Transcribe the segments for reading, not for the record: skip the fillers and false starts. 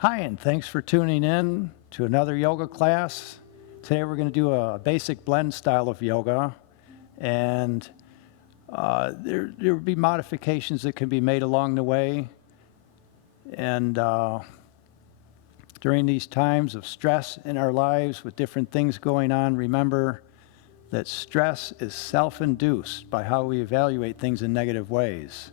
Hi, and thanks for tuning in to another yoga class. Today we're going to do a basic blend style of yoga, and there will be modifications that can be made along the way. And during these times of stress in our lives with different things going on, remember that stress is self-induced by how we evaluate things in negative ways.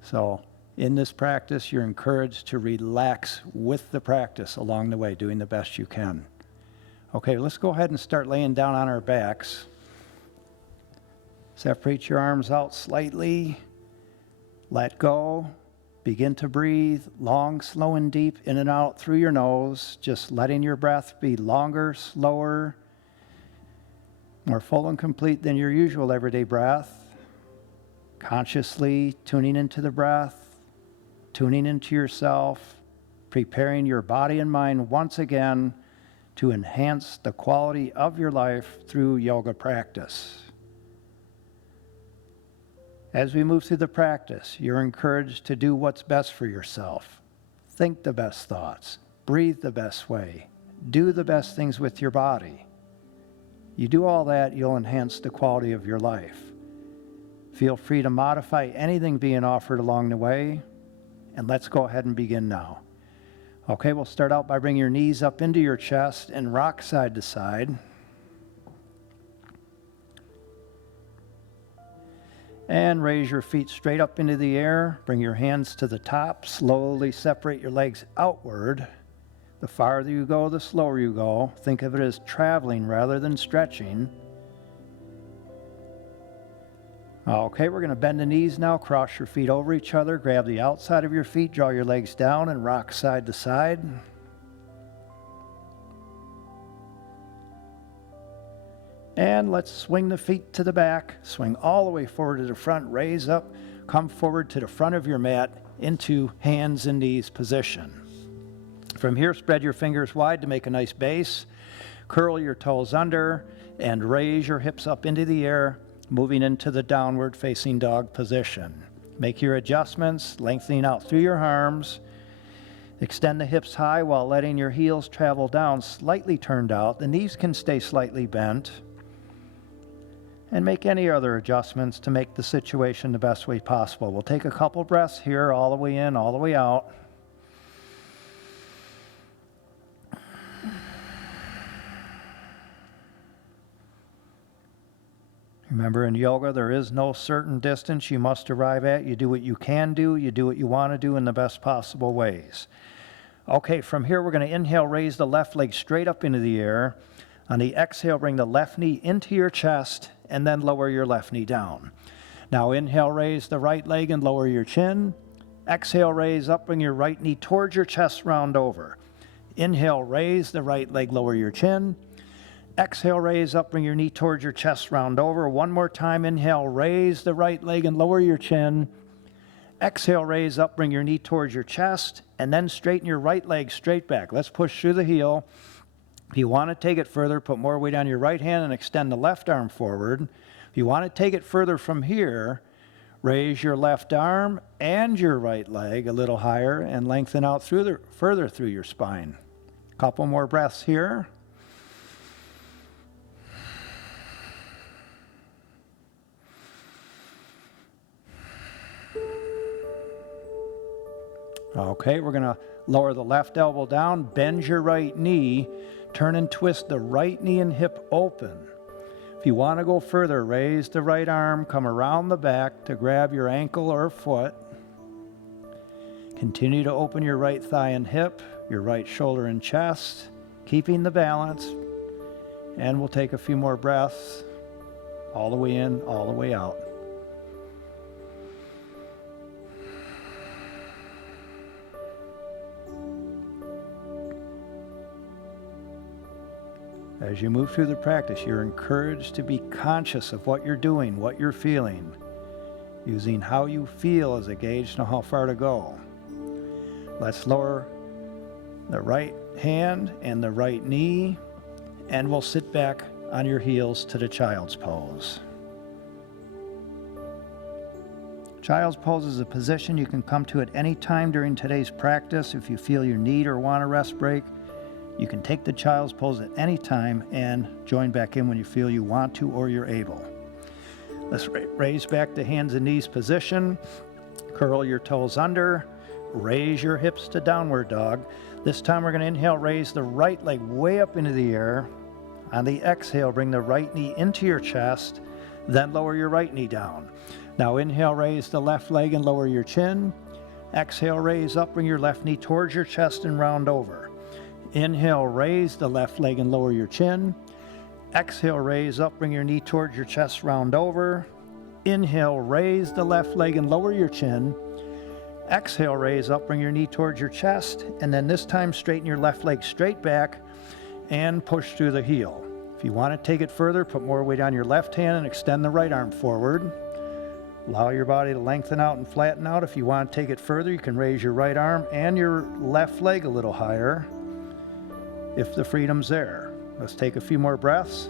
So in this practice, you're encouraged to relax with the practice along the way, doing the best you can. Okay, let's go ahead and start laying down on our backs. Separate your arms out slightly. Let go. Begin to breathe long, slow, and deep in and out through your nose, just letting your breath be longer, slower, more full and complete than your usual everyday breath. Consciously tuning into the breath, tuning into yourself, preparing your body and mind once again to enhance the quality of your life through yoga practice. As we move through the practice, you're encouraged to do what's best for yourself. Think the best thoughts, breathe the best way, do the best things with your body. You do all that, you'll enhance the quality of your life. Feel free to modify anything being offered along the way. And let's go ahead and begin now. Okay, we'll start out by bringing your knees up into your chest and rock side to side. And raise your feet straight up into the air. Bring your hands to the top. Slowly separate your legs outward. The farther you go, the slower you go. Think of it as traveling rather than stretching. Okay, we're going to bend the knees now, cross your feet over each other, grab the outside of your feet, draw your legs down and rock side to side. And let's swing the feet to the back, swing all the way forward to the front, raise up, come forward to the front of your mat into hands and knees position. From here, spread your fingers wide to make a nice base, curl your toes under, and raise your hips up into the air, moving into the downward facing dog position. Make your adjustments, lengthening out through your arms. Extend the hips high while letting your heels travel down, slightly turned out. The knees can stay slightly bent. And make any other adjustments to make the situation the best way possible. We'll take a couple breaths here, all the way in, all the way out. Remember, in yoga, there is no certain distance you must arrive at. You do what you can do. You do what you want to do in the best possible ways. Okay, from here, we're going to inhale, raise the left leg straight up into the air. On the exhale, bring the left knee into your chest, and then lower your left knee down. Now, inhale, raise the right leg and lower your chin. Exhale, raise up, bring your right knee towards your chest, round over. Inhale, raise the right leg, lower your chin. Exhale, raise up, bring your knee towards your chest, round over. One more time, inhale, raise the right leg and lower your chin. Exhale, raise up, bring your knee towards your chest, and then straighten your right leg straight back. Let's push through the heel. If you want to take it further, put more weight on your right hand and extend the left arm forward. If you want to take it further from here, raise your left arm and your right leg a little higher and lengthen out further through your spine. A couple more breaths here. Okay, we're going to lower the left elbow down, bend your right knee, turn and twist the right knee and hip open. If you want to go further, raise the right arm, come around the back to grab your ankle or foot. Continue to open your right thigh and hip, your right shoulder and chest, keeping the balance. And we'll take a few more breaths, all the way in, all the way out. As you move through the practice, you're encouraged to be conscious of what you're doing, what you're feeling, using how you feel as a gauge to how far to go. Let's lower the right hand and the right knee, and we'll sit back on your heels to the child's pose. Child's pose is a position you can come to at any time during today's practice. If you feel you need or want a rest break, you can take the child's pose at any time and join back in when you feel you want to or you're able. Let's raise back the hands and knees position. Curl your toes under. Raise your hips to downward dog. This time we're going to inhale, raise the right leg way up into the air. On the exhale, bring the right knee into your chest, then lower your right knee down. Now inhale, raise the left leg and lower your chin. Exhale, raise up, bring your left knee towards your chest and round over. Inhale, raise the left leg and lower your chin. Exhale, raise up, bring your knee towards your chest, round over. Inhale, raise the left leg and lower your chin. Exhale, raise up, bring your knee towards your chest, and then this time straighten your left leg straight back and push through the heel. If you want to take it further, put more weight on your left hand and extend the right arm forward. Allow your body to lengthen out and flatten out. If you want to take it further, you can raise your right arm and your left leg a little higher if the freedom's there. Let's take a few more breaths.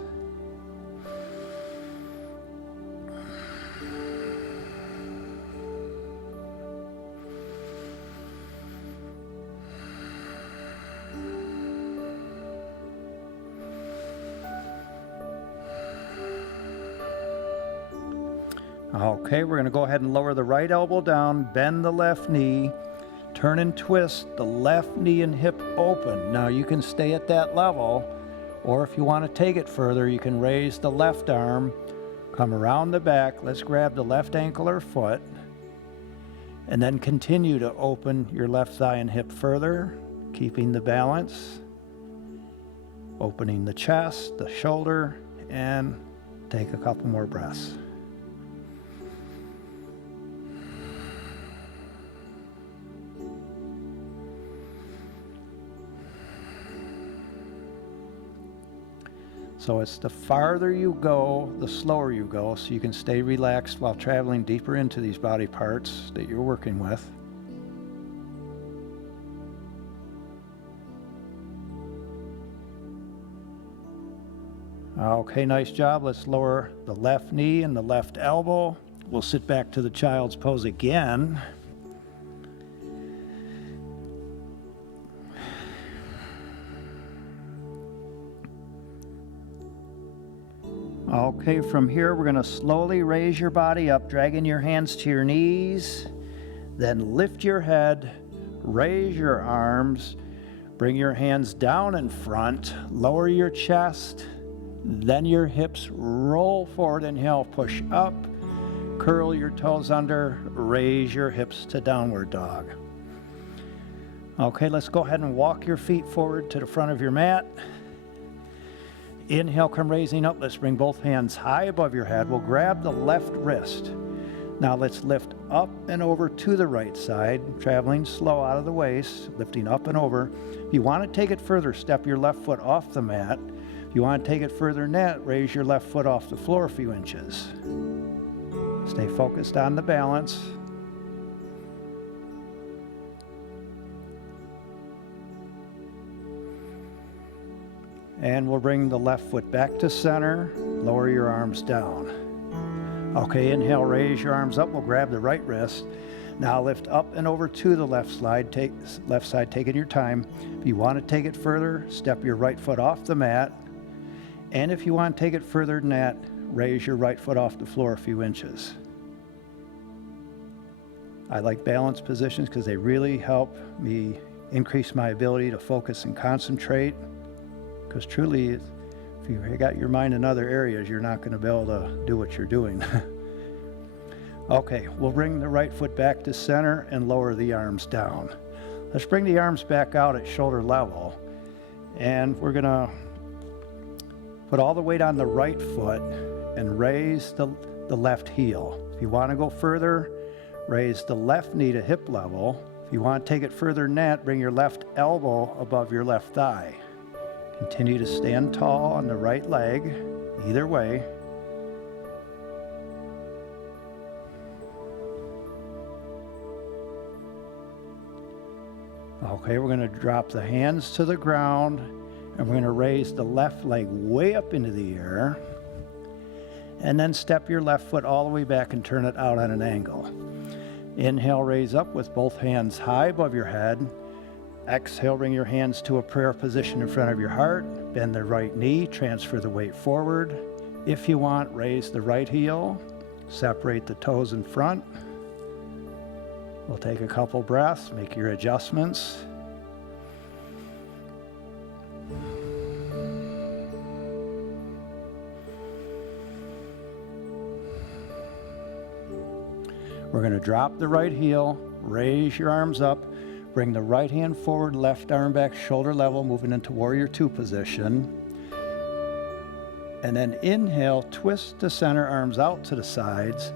Okay, we're going to go ahead and lower the right elbow down, bend the left knee, turn and twist the left knee and hip open. Now you can stay at that level, or if you want to take it further, you can raise the left arm, come around the back. Let's grab the left ankle or foot, and then continue to open your left thigh and hip further, keeping the balance, opening the chest, the shoulder, and take a couple more breaths. So it's the farther you go, the slower you go, so you can stay relaxed while traveling deeper into these body parts that you're working with. Okay, nice job. Let's lower the left knee and the left elbow. We'll sit back to the child's pose again. Okay, from here we're going to slowly raise your body up, dragging your hands to your knees, then lift your head, raise your arms, bring your hands down in front, lower your chest, then your hips roll forward, inhale, push up, curl your toes under, raise your hips to downward dog. Okay, let's go ahead and walk your feet forward to the front of your mat. Inhale, come raising up. Let's bring both hands high above your head. We'll grab the left wrist. Now let's lift up and over to the right side, traveling slow out of the waist, lifting up and over. If you want to take it further, step your left foot off the mat. If you want to take it further than that, raise your left foot off the floor a few inches. Stay focused on the balance. And we'll bring the left foot back to center, lower your arms down. Okay, inhale, raise your arms up. We'll grab the right wrist. Now lift up and over to the left side, taking your time. If you want to take it further, step your right foot off the mat. And if you want to take it further than that, raise your right foot off the floor a few inches. I like balanced positions because they really help me increase my ability to focus and concentrate. Because truly, if you got your mind in other areas, you're not going to be able to do what you're doing. Okay, we'll bring the right foot back to center and lower the arms down. Let's bring the arms back out at shoulder level. And we're going to put all the weight on the right foot and raise the left heel. If you want to go further, raise the left knee to hip level. If you want to take it further than that, bring your left elbow above your left thigh. Continue to stand tall on the right leg, either way. Okay, we're going to drop the hands to the ground, and we're going to raise the left leg way up into the air, and then step your left foot all the way back and turn it out at an angle. Inhale, raise up with both hands high above your head. Exhale, bring your hands to a prayer position in front of your heart. Bend the right knee, transfer the weight forward. If you want, raise the right heel. Separate the toes in front. We'll take a couple breaths, make your adjustments. We're going to drop the right heel, raise your arms up, bring the right hand forward, left arm back, shoulder level, moving into Warrior Two position. And then inhale, twist to center, arms out to the sides.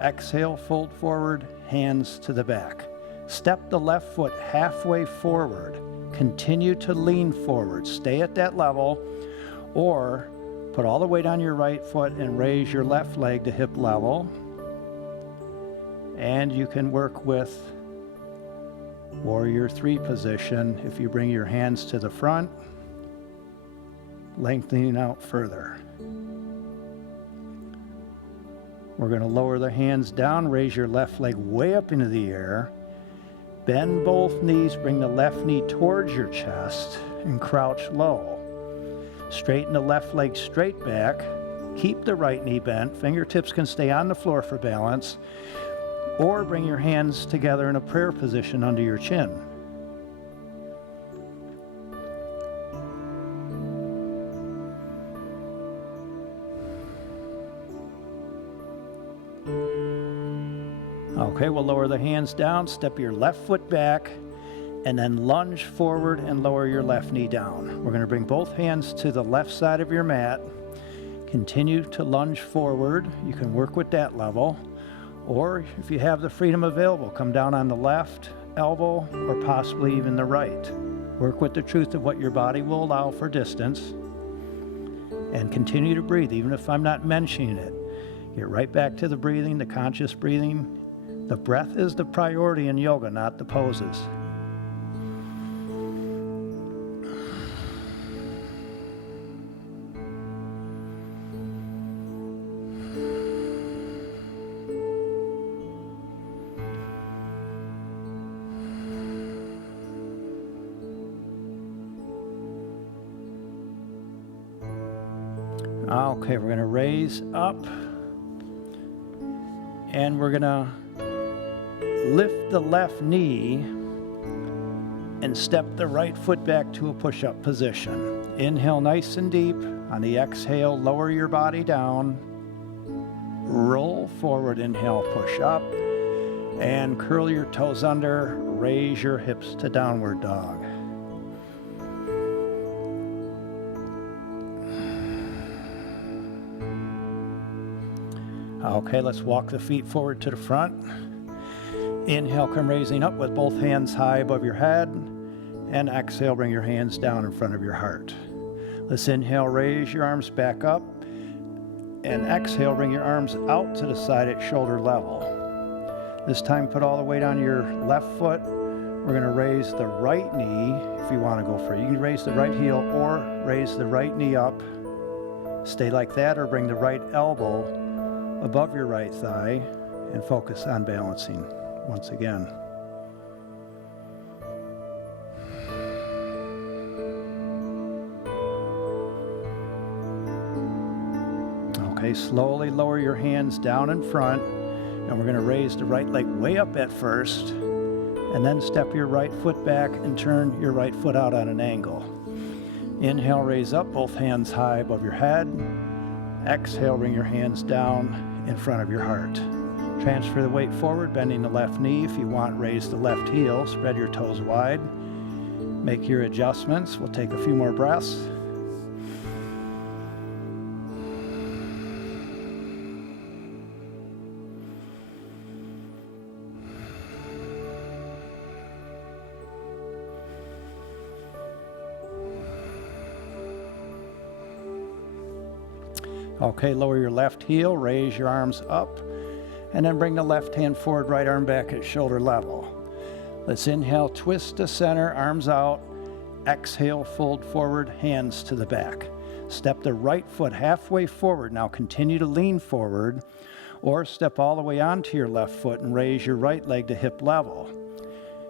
Exhale, fold forward, hands to the back. Step the left foot halfway forward. Continue to lean forward. Stay at that level, or put all the weight on your right foot and raise your left leg to hip level. And you can work with Warrior Three position if you bring your hands to the front, lengthening out further. We're going to lower the hands down, raise your left leg way up into the air. Bend both knees, bring the left knee towards your chest and crouch low. Straighten the left leg straight back. Keep the right knee bent. Fingertips can stay on the floor for balance. Or bring your hands together in a prayer position under your chin. Okay, we'll lower the hands down, step your left foot back, and then lunge forward and lower your left knee down. We're going to bring both hands to the left side of your mat. Continue to lunge forward. You can work with that level. Or if you have the freedom available, come down on the left elbow or possibly even the right. Work with the truth of what your body will allow for distance. And continue to breathe, even if I'm not mentioning it. Get right back to the breathing, the conscious breathing. The breath is the priority in yoga, not the poses. Okay, we're going to raise up, and we're going to lift the left knee and step the right foot back to a push-up position. Inhale nice and deep. On the exhale, lower your body down. Roll forward, inhale, push up, and curl your toes under. Raise your hips to downward dog. Okay, let's walk the feet forward to the front. Inhale, come raising up with both hands high above your head. And exhale, bring your hands down in front of your heart. Let's inhale, raise your arms back up. And exhale, bring your arms out to the side at shoulder level. This time, put all the weight on your left foot. We're going to raise the right knee if you want to go for it. You can raise the right heel or raise the right knee up. Stay like that, or bring the right elbow above your right thigh and focus on balancing once again. Okay, slowly lower your hands down in front, and we're going to raise the right leg way up at first, and then step your right foot back and turn your right foot out on an angle. Inhale, raise up, both hands high above your head. Exhale, bring your hands down in front of your heart. Transfer the weight forward, bending the left knee. If you want, raise the left heel. Spread your toes wide. Make your adjustments. We'll take a few more breaths. Okay, lower your left heel, raise your arms up, and then bring the left hand forward, right arm back at shoulder level. Let's inhale, twist to center, arms out. Exhale, fold forward, hands to the back. Step the right foot halfway forward. Now continue to lean forward. Or step all the way onto your left foot and raise your right leg to hip level.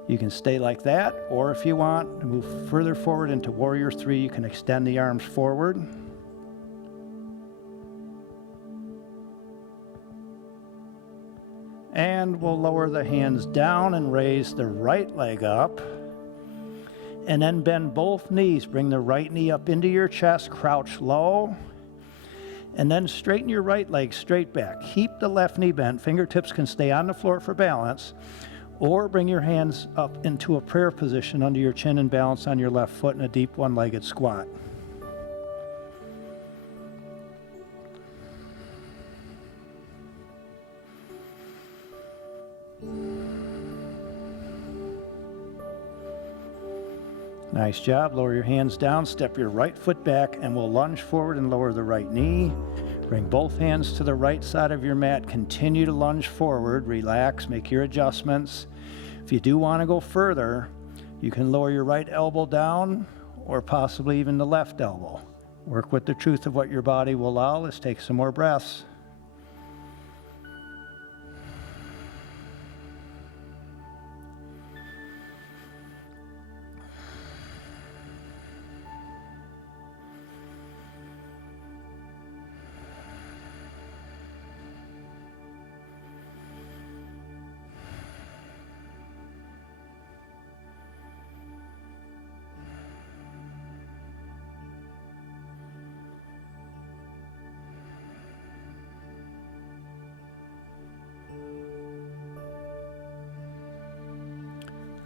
You can stay like that, or if you want to move further forward into Warrior 3, you can extend the arms forward. And we'll lower the hands down and raise the right leg up. And then bend both knees. Bring the right knee up into your chest, crouch low. And then straighten your right leg straight back. Keep the left knee bent. Fingertips can stay on the floor for balance. Or bring your hands up into a prayer position under your chin and balance on your left foot in a deep one-legged squat. Nice job. Lower your hands down, step your right foot back, and we'll lunge forward and lower the right knee. Bring both hands to the right side of your mat. Continue to lunge forward. Relax, make your adjustments. If you do want to go further, you can lower your right elbow down or possibly even the left elbow. Work with the truth of what your body will allow. Let's take some more breaths.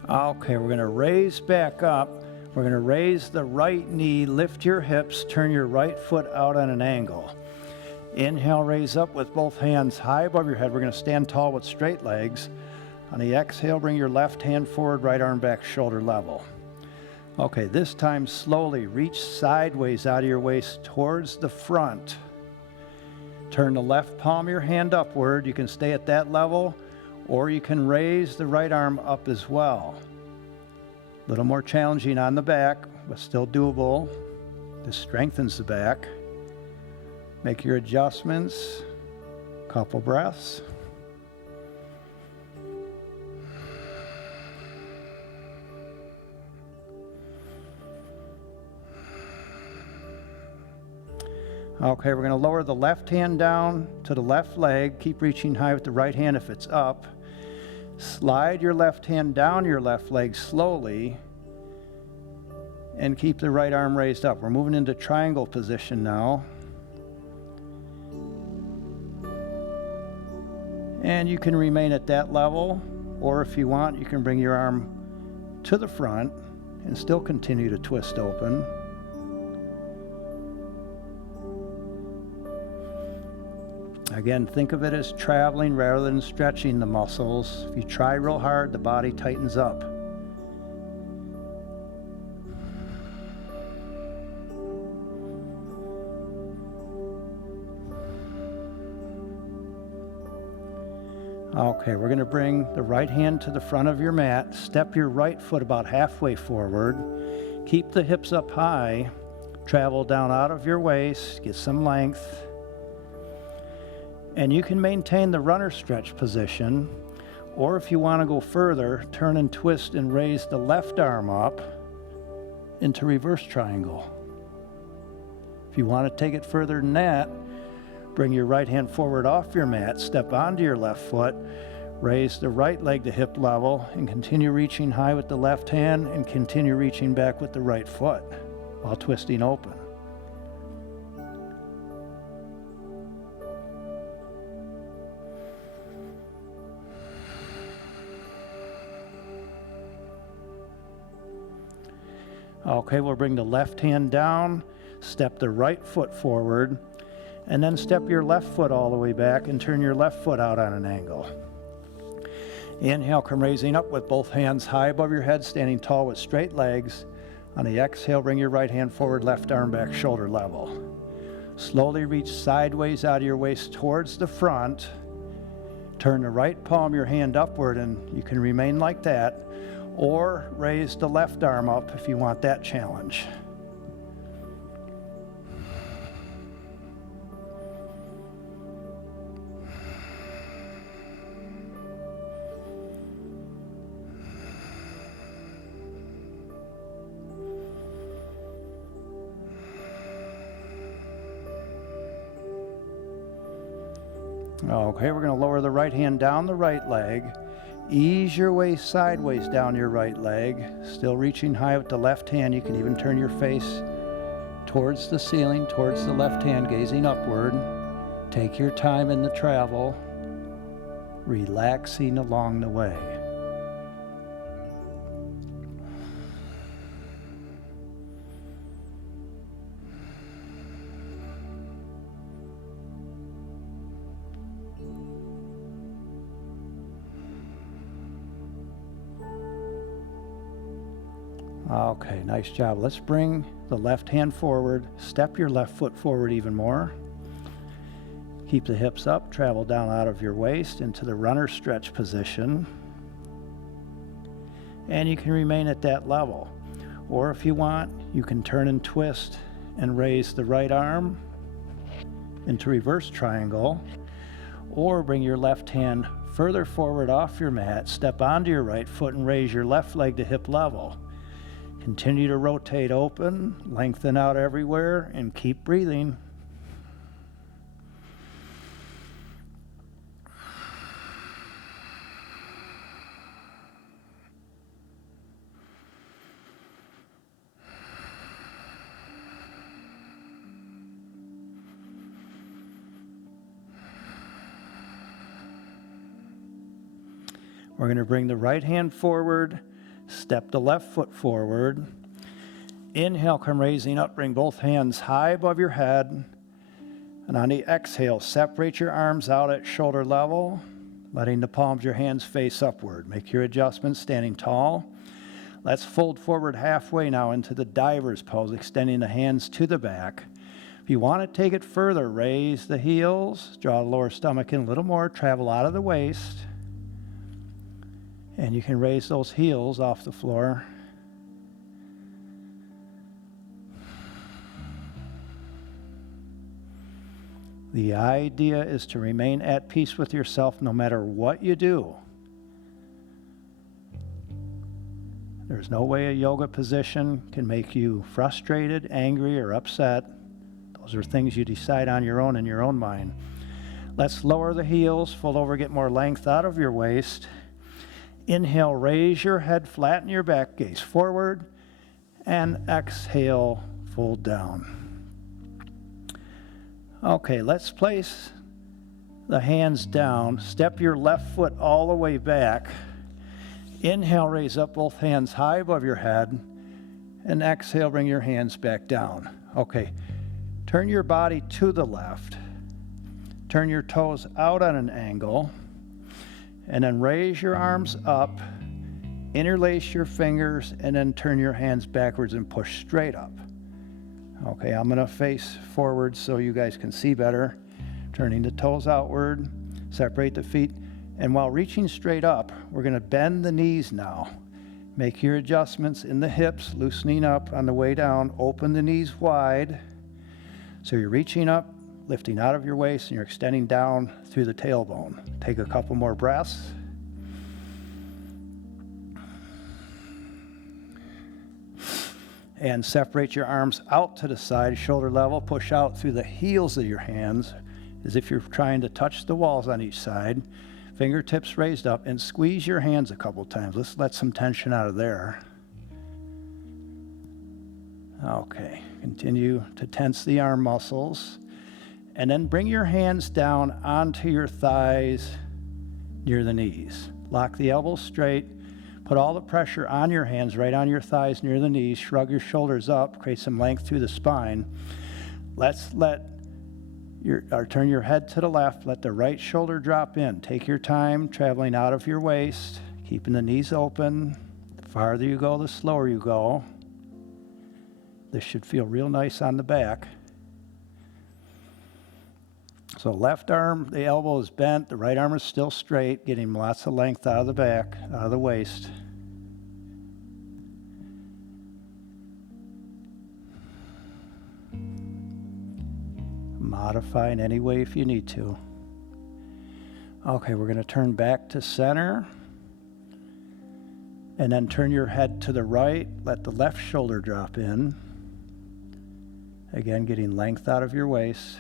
Okay, we're going to raise back up. We're going to raise the right knee, lift your hips, turn your right foot out on an angle. Inhale, raise up with both hands high above your head. We're going to stand tall with straight legs. On the exhale, bring your left hand forward, right arm back, shoulder level. Okay, this time slowly reach sideways out of your waist towards the front. Turn the left palm of your hand upward. You can stay at that level, or you can raise the right arm up as well. A little more challenging on the back, but still doable. This strengthens the back. Make your adjustments. Couple breaths. Okay, we're going to lower the left hand down to the left leg. Keep reaching high with the right hand if it's up. Slide your left hand down your left leg slowly and keep the right arm raised up. We're moving into triangle position now. And you can remain at that level, or if you want, you can bring your arm to the front and still continue to twist open. Again, think of it as traveling rather than stretching the muscles. If you try real hard, the body tightens up. Okay, we're going to bring the right hand to the front of your mat. Step your right foot about halfway forward. Keep the hips up high. Travel down out of your waist. Get some length. And you can maintain the runner stretch position, or if you want to go further, turn and twist and raise the left arm up into reverse triangle. If you want to take it further than that, bring your right hand forward off your mat, step onto your left foot, raise the right leg to hip level, and continue reaching high with the left hand and continue reaching back with the right foot while twisting open. Okay, we'll bring the left hand down, step the right foot forward, and then step your left foot all the way back and turn your left foot out on an angle. Inhale, come raising up with both hands high above your head, standing tall with straight legs. On the exhale, bring your right hand forward, left arm back, shoulder level. Slowly reach sideways out of your waist towards the front. Turn the right palm of your hand upward, and you can remain like that. Or raise the left arm up if you want that challenge. Okay, we're going to lower the right hand down the right leg. Ease your way sideways down your right leg. Still reaching high with the left hand. You can even turn your face towards the ceiling, towards the left hand, gazing upward. Take your time in the travel, relaxing along the way. Okay, nice job. Let's bring the left hand forward. Step your left foot forward even more. Keep the hips up, travel down out of your waist into the runner stretch position. And you can remain at that level. Or if you want, you can turn and twist and raise the right arm into reverse triangle. Or bring your left hand further forward off your mat, step onto your right foot and raise your left leg to hip level. Continue to rotate open, lengthen out everywhere, and keep breathing. We're going to bring the right hand forward, step the left foot forward. Inhale, come raising up, bring both hands high above your head. And on the exhale, separate your arms out at shoulder level, letting the palms of your hands face upward. Make your adjustments standing tall. Let's fold forward halfway now into the diver's pose, extending the hands to the back. If you want to take it further, raise the heels, draw the lower stomach in a little more, travel out of the waist. And you can raise those heels off the floor. The idea is to remain at peace with yourself no matter what you do. There's no way a yoga position can make you frustrated, angry, or upset. Those are things you decide on your own in your own mind. Let's lower the heels, fold over, get more length out of your waist. Inhale, raise your head, flatten your back, gaze forward, and exhale, fold down. Okay, let's place the hands down. Step your left foot all the way back. Inhale, raise up both hands high above your head, and exhale, bring your hands back down. Okay, turn your body to the left. Turn your toes out on an angle. And then raise your arms up, interlace your fingers, and then turn your hands backwards and push straight up. Okay, I'm going to face forward so you guys can see better. Turning the toes outward, separate the feet, and while reaching straight up, we're going to bend the knees now. Make your adjustments in the hips, loosening up on the way down. Open the knees wide. So you're reaching up, lifting out of your waist, and you're extending down through the tailbone. Take a couple more breaths. And separate your arms out to the side, shoulder level. Push out through the heels of your hands as if you're trying to touch the walls on each side. Fingertips raised up, and squeeze your hands a couple times. Let's let some tension out of there. Okay, continue to tense the arm muscles. And then bring your hands down onto your thighs near the knees. Lock the elbows straight. Put all the pressure on your hands, right on your thighs near the knees. Shrug your shoulders up. Create some length through the spine. Let's turn your head to the left. Let the right shoulder drop in. Take your time traveling out of your waist, keeping the knees open. The farther you go, the slower you go. This should feel real nice on the back. So left arm, the elbow is bent, the right arm is still straight, getting lots of length out of the back, out of the waist. Modify in any way if you need to. Okay, we're going to turn back to center. And then turn your head to the right, let the left shoulder drop in. Again, getting length out of your waist.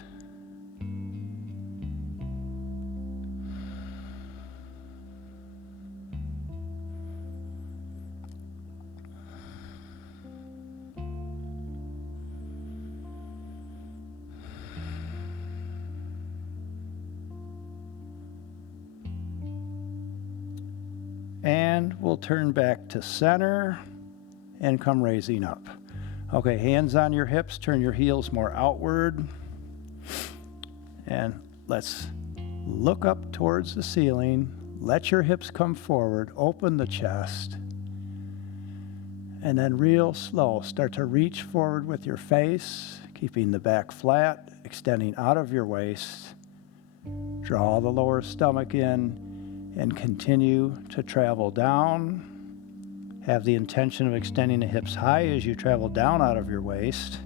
And we'll turn back to center and come raising up. Okay, hands on your hips, turn your heels more outward. And let's look up towards the ceiling. Let your hips come forward, open the chest. And then real slow, start to reach forward with your face, keeping the back flat, extending out of your waist. Draw the lower stomach in and continue to travel down. Have the intention of extending the hips high as you travel down out of your waist.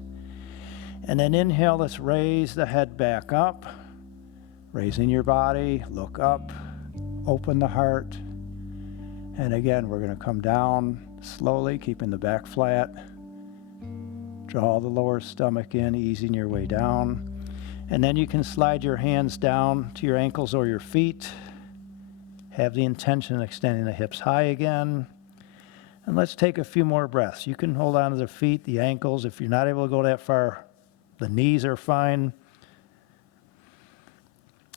And then inhale, let's raise the head back up. Raising your body, look up, open the heart. And again, we're going to come down slowly, keeping the back flat. Draw the lower stomach in, easing your way down. And then you can slide your hands down to your ankles or your feet. Have the intention of extending the hips high again. And let's take a few more breaths. You can hold on to the feet, the ankles. If you're not able to go that far, the knees are fine.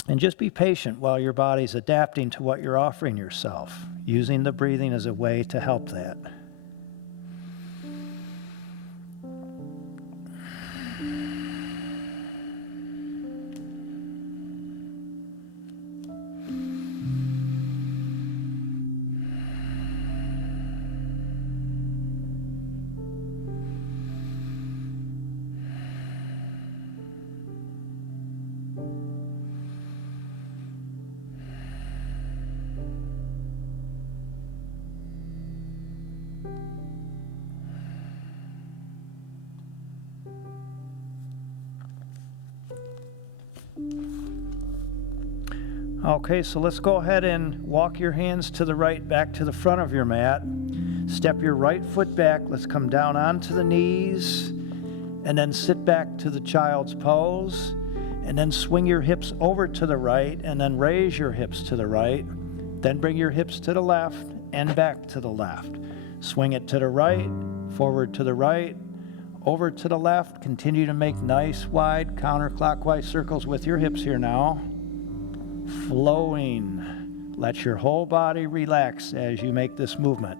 And just be patient while your body's adapting to what you're offering yourself, using the breathing as a way to help that. Okay, so let's go ahead and walk your hands to the right, back to the front of your mat. Step your right foot back. Let's come down onto the knees and then sit back to the child's pose. And then swing your hips over to the right and then raise your hips to the right. Then bring your hips to the left and back to the left. Swing it to the right, forward to the right, over to the left. Continue to make nice wide counterclockwise circles with your hips here now. Flowing. Let your whole body relax as you make this movement.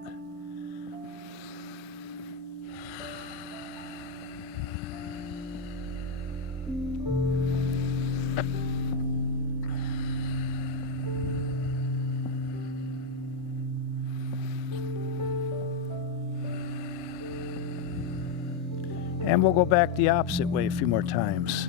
And we'll go back the opposite way a few more times.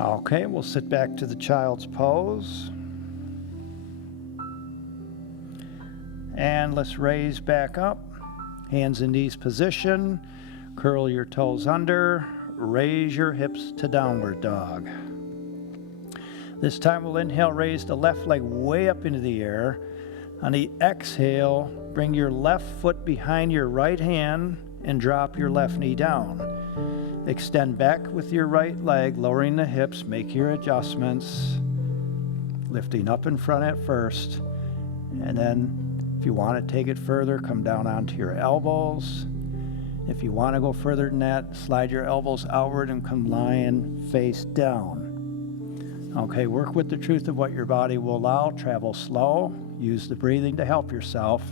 Okay, we'll sit back to the child's pose. And let's raise back up. Hands in knees position. Curl your toes under. Raise your hips to downward dog. This time we'll inhale, raise the left leg way up into the air. On the exhale, bring your left foot behind your right hand and drop your left knee down. Extend back with your right leg, lowering the hips, make your adjustments. Lifting up in front at first. And then if you want to take it further, come down onto your elbows. If you want to go further than that, slide your elbows outward and come lying face down. Okay, work with the truth of what your body will allow. Travel slow. Use the breathing to help yourself.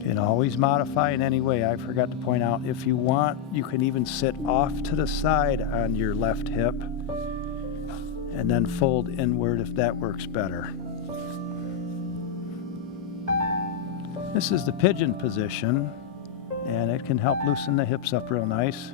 You can always modify in any way. I forgot to point out, if you want, you can even sit off to the side on your left hip and then fold inward if that works better. This is the pigeon position, and it can help loosen the hips up real nice.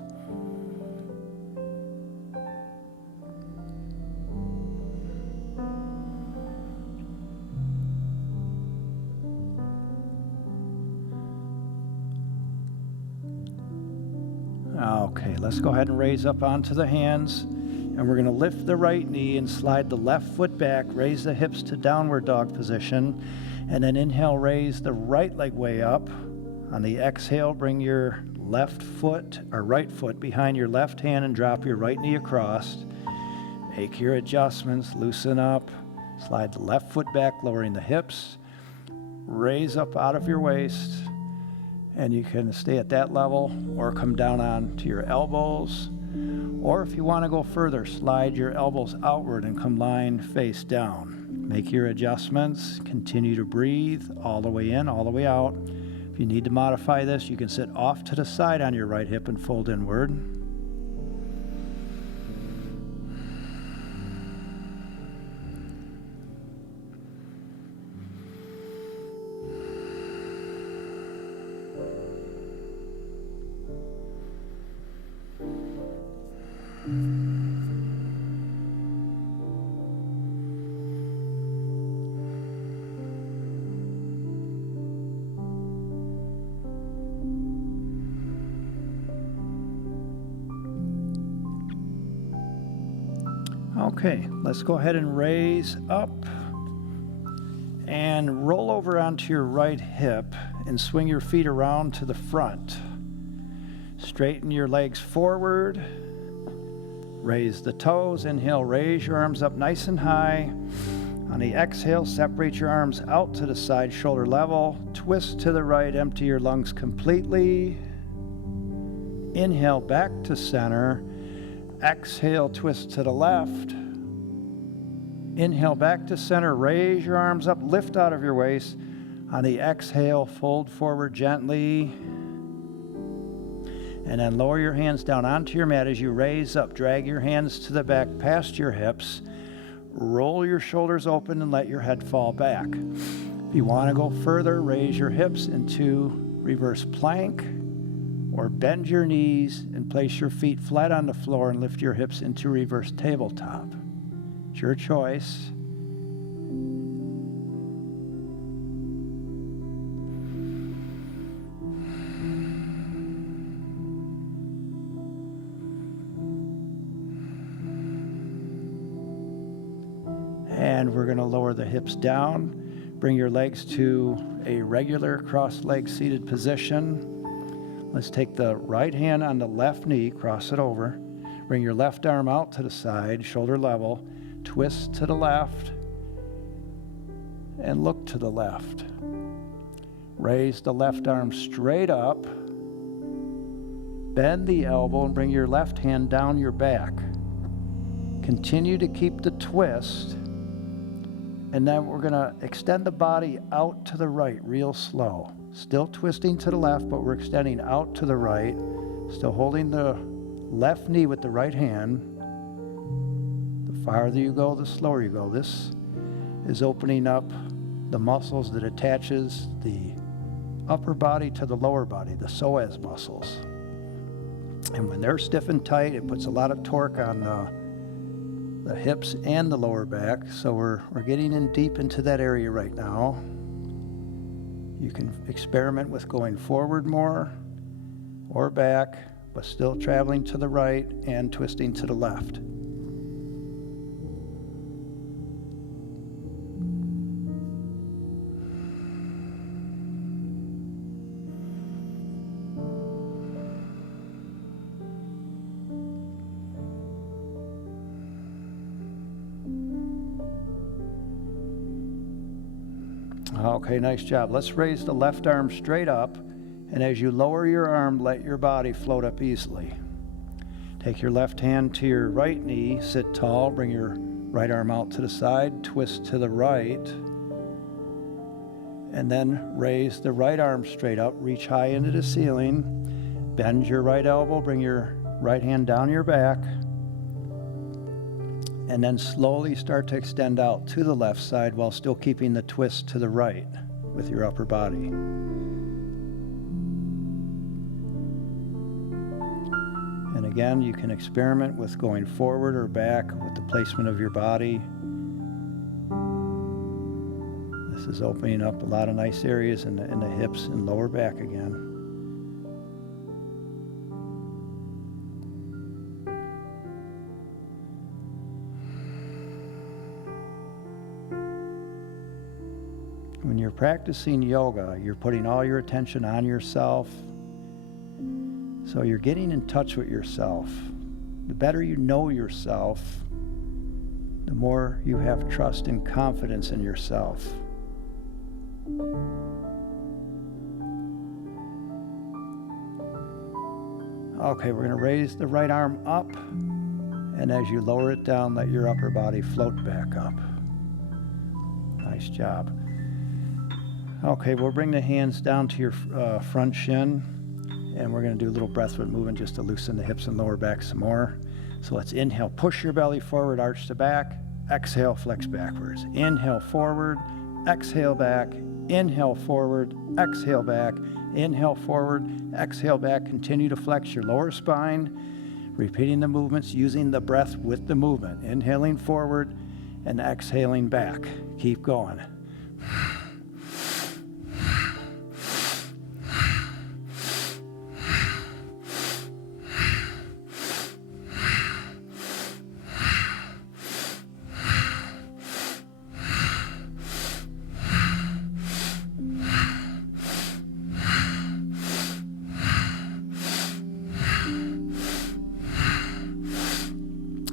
Okay, let's go ahead and raise up onto the hands. And we're going to lift the right knee and slide the left foot back, raise the hips to downward dog position, and then inhale, raise the right leg way up. On the exhale, bring your left foot or right foot behind your left hand and drop your right knee across. Make your adjustments, loosen up, slide the left foot back, lowering the hips, raise up out of your waist, and you can stay at that level or come down onto your elbows. Or if you want to go further, slide your elbows outward and come lying face down. Make your adjustments, continue to breathe all the way in, all the way out. If you need to modify this, you can sit off to the side on your right hip and fold inward. Okay, let's go ahead and raise up and roll over onto your right hip and swing your feet around to the front. Straighten your legs forward. Raise the toes. Inhale, raise your arms up nice and high. On the exhale, separate your arms out to the side, shoulder level. Twist to the right, empty your lungs completely. Inhale, back to center. Exhale, twist to the left. Inhale, back to center. Raise your arms up, lift out of your waist. On the exhale, fold forward gently. And then lower your hands down onto your mat as you raise up. Drag your hands to the back past your hips. Roll your shoulders open and let your head fall back. If you want to go further, raise your hips into reverse plank or bend your knees and place your feet flat on the floor and lift your hips into reverse tabletop. It's your choice. And we're going to lower the hips down. Bring your legs to a regular cross-leg seated position. Let's take the right hand on the left knee, cross it over. Bring your left arm out to the side, shoulder level. Twist to the left and look to the left. Raise the left arm straight up. Bend the elbow and bring your left hand down your back. Continue to keep the twist. And then we're going to extend the body out to the right real slow. Still twisting to the left, but we're extending out to the right. Still holding the left knee with the right hand. The farther you go, the slower you go. This is opening up the muscles that attaches the upper body to the lower body, the psoas muscles. And when they're stiff and tight, it puts a lot of torque on the hips and the lower back. So we're getting in deep into that area right now. You can experiment with going forward more or back, but still traveling to the right and twisting to the left. Okay, nice job. Let's raise the left arm straight up, and as you lower your arm, let your body float up easily. Take your left hand to your right knee, sit tall, bring your right arm out to the side, twist to the right, and then raise the right arm straight up, reach high into the ceiling, bend your right elbow, bring your right hand down your back, and then slowly start to extend out to the left side while still keeping the twist to the right with your upper body. And again, you can experiment with going forward or back with the placement of your body. This is opening up a lot of nice areas in the hips and lower back again. practicing yoga, you're putting all your attention on yourself. So you're getting in touch with yourself. The better you know yourself, the more you have trust and confidence in yourself. Okay, we're going to raise the right arm up, and as you lower it down, let your upper body float back up. Nice job. Okay, we'll bring the hands down to your front shin, and we're going to do a little breathwork movement just to loosen the hips and lower back some more. So let's inhale, push your belly forward, arch the back. Exhale, flex backwards. Inhale forward, exhale back. Inhale forward, exhale back. Inhale forward, exhale back. Continue to flex your lower spine, repeating the movements, using the breath with the movement. Inhaling forward and exhaling back. Keep going.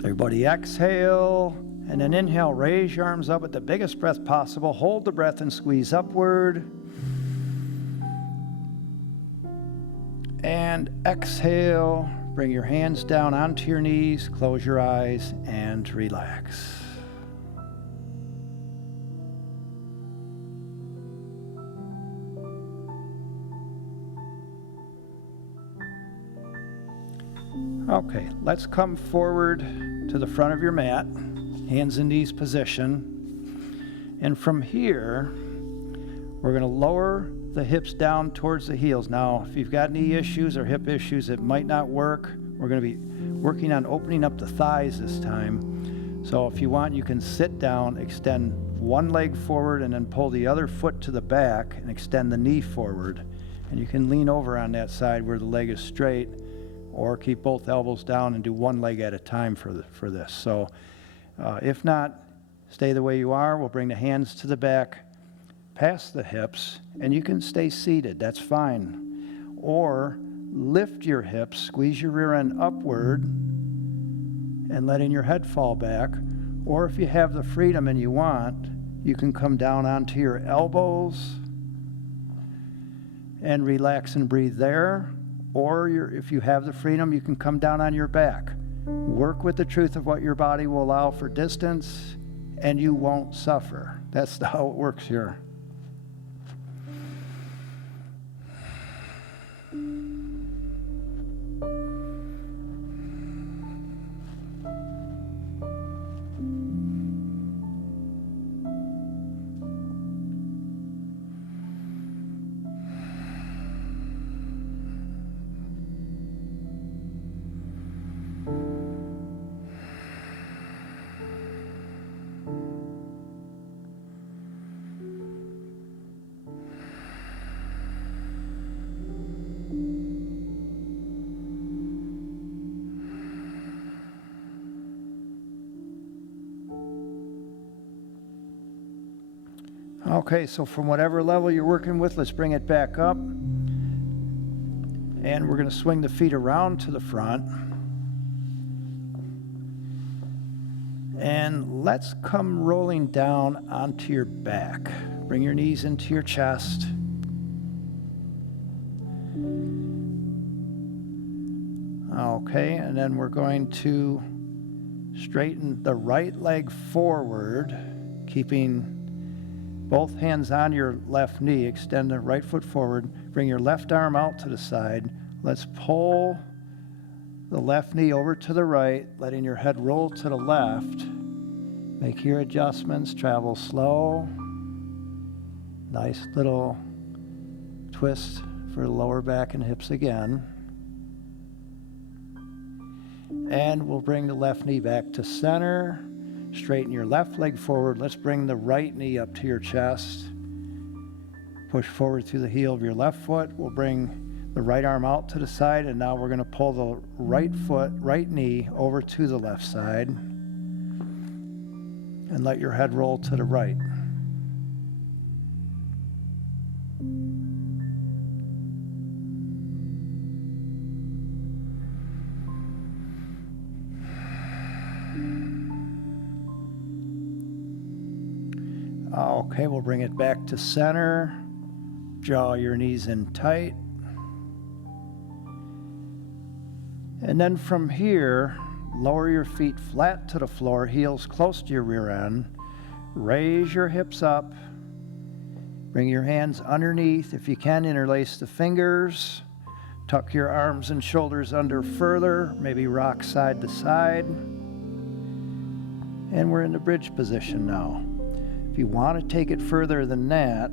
Everybody exhale, and then inhale, raise your arms up with the biggest breath possible. Hold the breath and squeeze upward. And exhale, bring your hands down onto your knees, close your eyes, and relax. Okay, let's come forward to the front of your mat, hands and knees position. And from here, we're going to lower the hips down towards the heels. Now, if you've got knee issues or hip issues, it might not work. We're going to be working on opening up the thighs this time. So if you want, you can sit down, extend one leg forward, and then pull the other foot to the back and extend the knee forward. And you can lean over on that side where the leg is straight, or keep both elbows down and do one leg at a time for this. So if not, stay the way you are. We'll bring the hands to the back, past the hips, and you can stay seated. That's fine. Or lift your hips, squeeze your rear end upward, and letting your head fall back. Or if you have the freedom and you want, you can come down onto your elbows and relax and breathe there. Or if you have the freedom, you can come down on your back. Work with the truth of what your body will allow for distance, and you won't suffer. That's how it works here. Okay, so from whatever level you're working with, let's bring it back up. And we're going to swing the feet around to the front. And let's come rolling down onto your back. Bring your knees into your chest. Okay, and then we're going to straighten the right leg forward, keeping both hands on your left knee. Extend the right foot forward. Bring your left arm out to the side. Let's pull the left knee over to the right, letting your head roll to the left. Make your adjustments. Travel slow. Nice little twist for the lower back and hips again. And we'll bring the left knee back to center. Straighten your left leg forward. Let's bring the right knee up to your chest. Push forward through the heel of your left foot. We'll bring the right arm out to the side, and now we're going to pull the right knee over to the left side and let your head roll to the right. Okay, we'll bring it back to center. Draw your knees in tight. And then from here, lower your feet flat to the floor, heels close to your rear end. Raise your hips up. Bring your hands underneath. If you can, interlace the fingers. Tuck your arms and shoulders under further, maybe rock side to side. And we're in the bridge position now. If you want to take it further than that,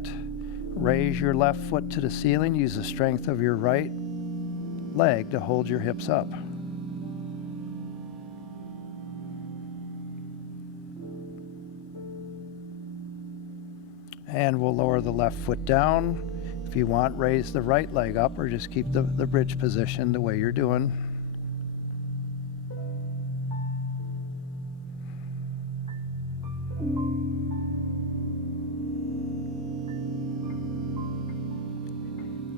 raise your left foot to the ceiling. Use the strength of your right leg to hold your hips up. And we'll lower the left foot down. If you want, raise the right leg up or just keep the bridge position the way you're doing.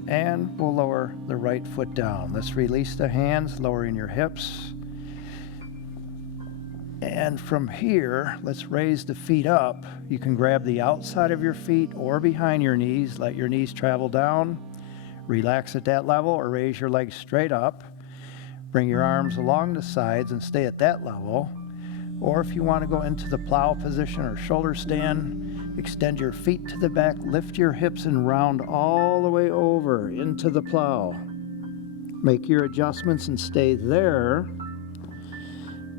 And we'll lower the right foot down. Let's release the hands, lowering your hips. And from here, let's raise the feet up. You can grab the outside of your feet or behind your knees. Let your knees travel down. Relax at that level or raise your legs straight up. Bring your arms along the sides and stay at that level. Or if you want to go into the plow position or shoulder stand, extend your feet to the back, lift your hips and round all the way over into the plow. Make your adjustments and stay there.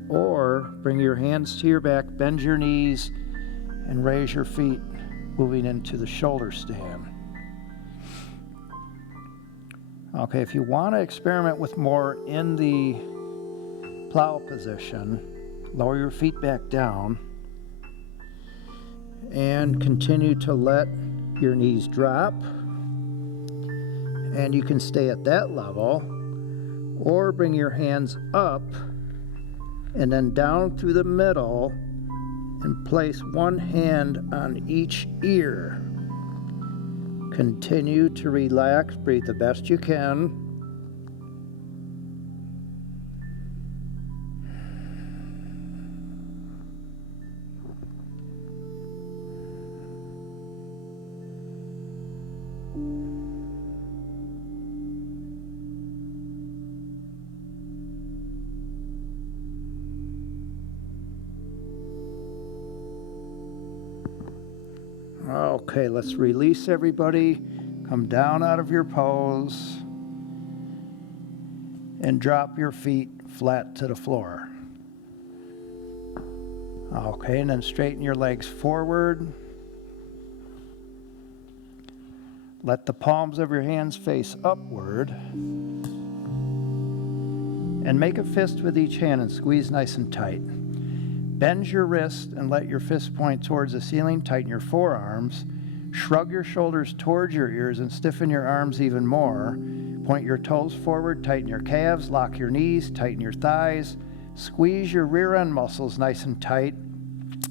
Or bring your hands to your back, bend your knees, and raise your feet, moving into the shoulder stand. Okay, if you want to experiment with more in the plow position, lower your feet back down and continue to let your knees drop. And you can stay at that level or bring your hands up and then down through the middle and place one hand on each ear. Continue to relax, breathe the best you can. Okay, let's release everybody. Come down out of your pose and drop your feet flat to the floor. Okay, and then straighten your legs forward. Let the palms of your hands face upward. And make a fist with each hand and squeeze nice and tight. Bend your wrist and let your fist point towards the ceiling. Tighten your forearms. Shrug your shoulders towards your ears and stiffen your arms even more. Point your toes forward. Tighten your calves. Lock your knees. Tighten your thighs. Squeeze your rear end muscles nice and tight.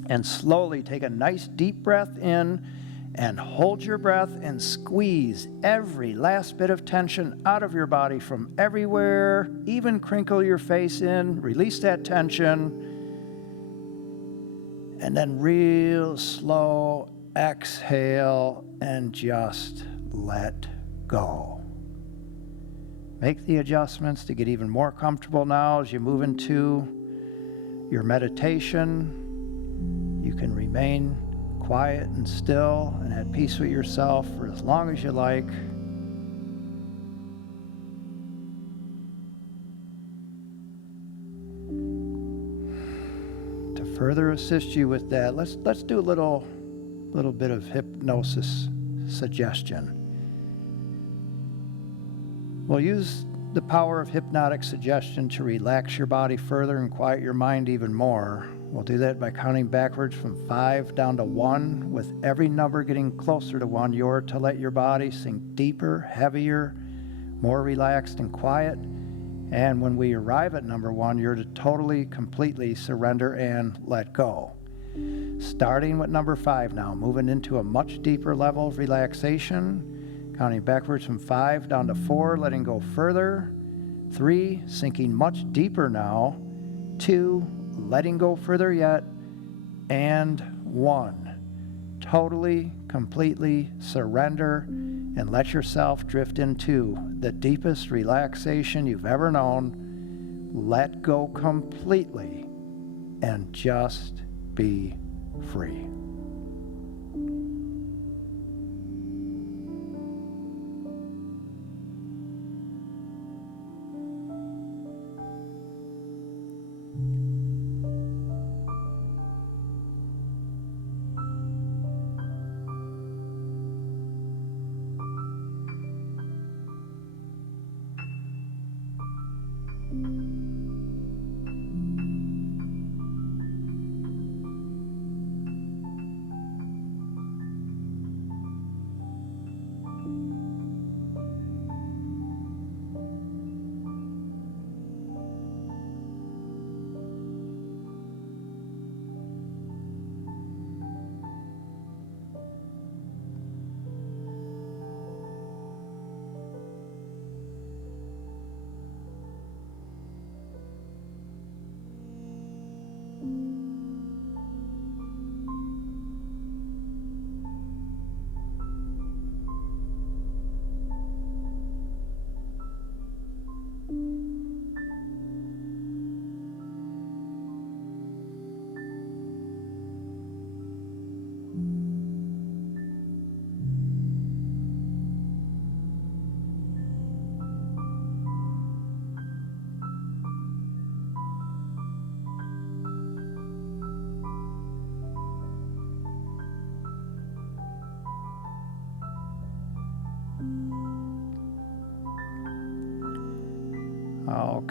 And slowly take a nice deep breath in and hold your breath and squeeze every last bit of tension out of your body from everywhere. Even crinkle your face in. Release that tension. And then real slow exhale and just let go. Make the adjustments to get even more comfortable now as you move into your meditation. You can remain quiet and still and at peace with yourself for as long as you like. Further assist you with that, let's do a little bit of hypnosis suggestion. We'll use the power of hypnotic suggestion to relax your body further and quiet your mind even more. We'll do that by counting backwards from 5 down to 1, with every number getting closer to 1. You're to let your body sink deeper, heavier, more relaxed and quiet. And when we arrive at number 1, you're to totally, completely surrender and let go. Starting with number 5 now, moving into a much deeper level of relaxation, counting backwards from 5 down to 4, letting go further. 3, sinking much deeper now. 2, letting go further yet. And 1, totally, completely surrender and let yourself drift into the deepest relaxation you've ever known. Let go completely and just be free.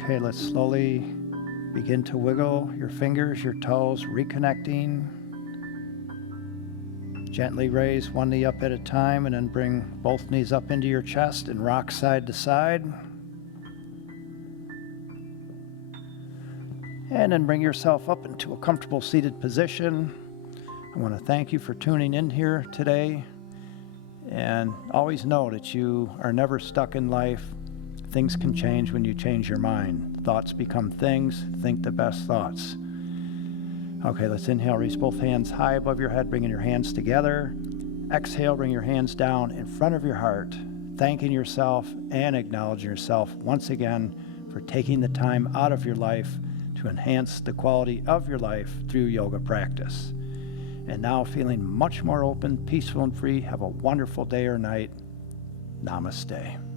Okay, let's slowly begin to wiggle your fingers, your toes, reconnecting. Gently raise one knee up at a time and then bring both knees up into your chest and rock side to side. And then bring yourself up into a comfortable seated position. I want to thank you for tuning in here today. And always know that you are never stuck in life. Things can change when you change your mind. Thoughts become things. Think the best thoughts. Okay, let's inhale. Raise both hands high above your head, bringing your hands together. Exhale, bring your hands down in front of your heart, thanking yourself and acknowledging yourself once again for taking the time out of your life to enhance the quality of your life through yoga practice. And now feeling much more open, peaceful, and free. Have a wonderful day or night. Namaste.